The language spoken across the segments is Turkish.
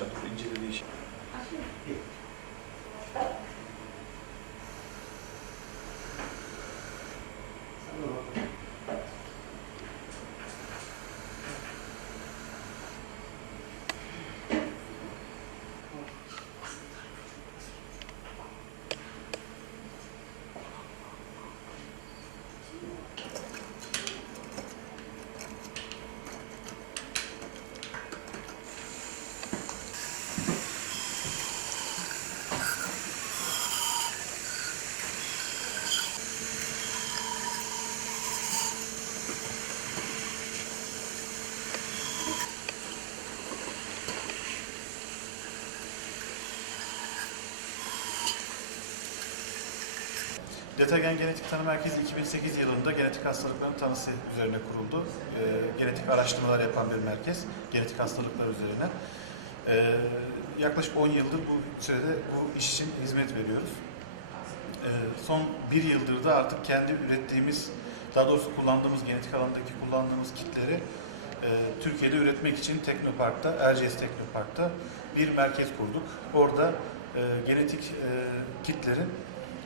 olur. Aşağı Detagen Genetik Tanı Merkezi 2008 yılında genetik hastalıkların tanısı üzerine kuruldu. Ee, genetik araştırmalar yapan bir merkez, genetik hastalıklar üzerine. Ee, yaklaşık 10 yıldır bu sürede bu iş için hizmet veriyoruz. Ee, son bir yıldır da artık kendi ürettiğimiz, daha doğrusu kullandığımız genetik alandaki kullandığımız kitleri e, Türkiye'de üretmek için Teknopark'ta, Erciyes Teknopark'ta bir merkez kurduk. Orada e, genetik e, kitlerin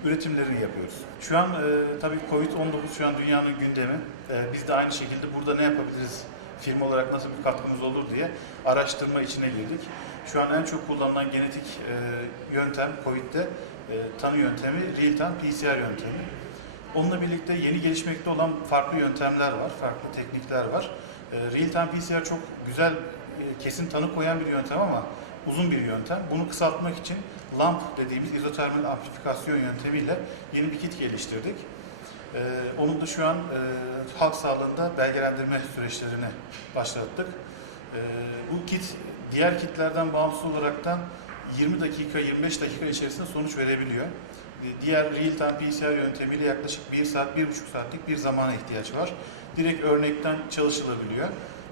üretimlerini yapıyoruz. Şu an e, tabii Covid-19 şu an dünyanın gündemi. E, biz de aynı şekilde burada ne yapabiliriz? Firma olarak nasıl bir katkımız olur diye araştırma içine girdik. Şu an en çok kullanılan genetik e, yöntem Covid'de e, tanı yöntemi real-time PCR yöntemi. Onunla birlikte yeni gelişmekte olan farklı yöntemler var, farklı teknikler var. E, real-time PCR çok güzel, e, kesin tanı koyan bir yöntem ama uzun bir yöntem. Bunu kısaltmak için LAMP dediğimiz izotermal amplifikasyon yöntemiyle yeni bir kit geliştirdik. Ee, onun da şu an e, halk sağlığında belgelendirme süreçlerini başlattık. Ee, bu kit diğer kitlerden bağımsız olaraktan 20 dakika 25 dakika içerisinde sonuç verebiliyor. Ee, Diğer real-time PCR yöntemiyle yaklaşık 1 saat, 1,5 saatlik bir zamana ihtiyaç var. Direkt örnekten çalışılabiliyor.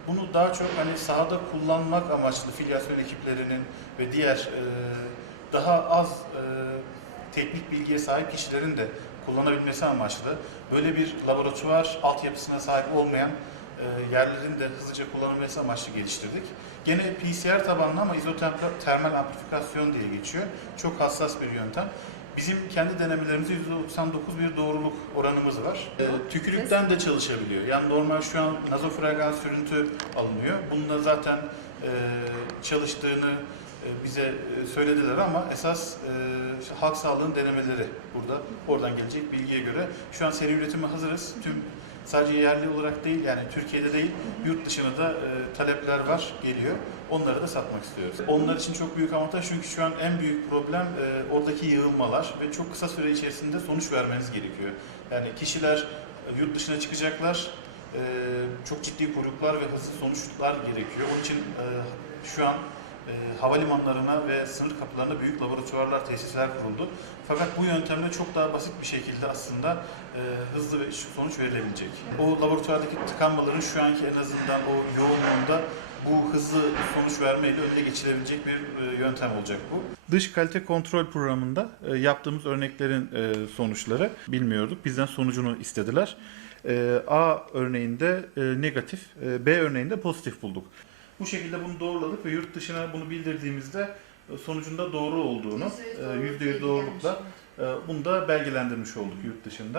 Bunu daha çok hani sahada kullanmak amaçlı filyasyon ekiplerinin ve diğer e, daha az e, teknik bilgiye sahip kişilerin de kullanabilmesi amaçlı böyle bir laboratuvar altyapısına sahip olmayan e, yerlerin de hızlıca kullanılması amaçlı geliştirdik. Gene PCR tabanlı ama izotermal amplifikasyon diye geçiyor. Çok hassas bir yöntem. Bizim kendi denemelerimizde %99 bir doğruluk oranımız var. E, tükürükten de çalışabiliyor. Yani normal şu an nazofragal sürüntü alınıyor. Bununla zaten e, çalıştığını e, bize e, söylediler ama esas e, halk sağlığının denemeleri burada. Oradan gelecek bilgiye göre. Şu an seri üretime hazırız. Tüm sadece yerli olarak değil yani Türkiye'de değil yurt dışına da e, talepler var geliyor. Onları da satmak istiyoruz. Onlar için çok büyük avantaj çünkü şu an en büyük problem e, oradaki yığılmalar ve çok kısa süre içerisinde sonuç vermeniz gerekiyor. Yani kişiler e, yurt dışına çıkacaklar, e, çok ciddi kuyruklar ve hızlı sonuçlar gerekiyor. Onun için e, şu an e, havalimanlarına ve sınır kapılarına büyük laboratuvarlar, tesisler kuruldu. Fakat bu yöntemle çok daha basit bir şekilde aslında e, hızlı ve sonuç verilebilecek. O laboratuvardaki tıkanmaların şu anki en azından o yoğunluğunda bu hızlı sonuç vermeyle önüne geçilebilecek bir e, yöntem olacak bu. Dış kalite kontrol programında e, yaptığımız örneklerin e, sonuçları bilmiyorduk. Bizden sonucunu istediler. A örneğinde negatif, B örneğinde pozitif bulduk. Bu şekilde bunu doğruladık ve yurt dışına bunu bildirdiğimizde sonucunda doğru olduğunu, e, %100 doğrulukla bunu da belgelendirmiş olduk yurt dışında.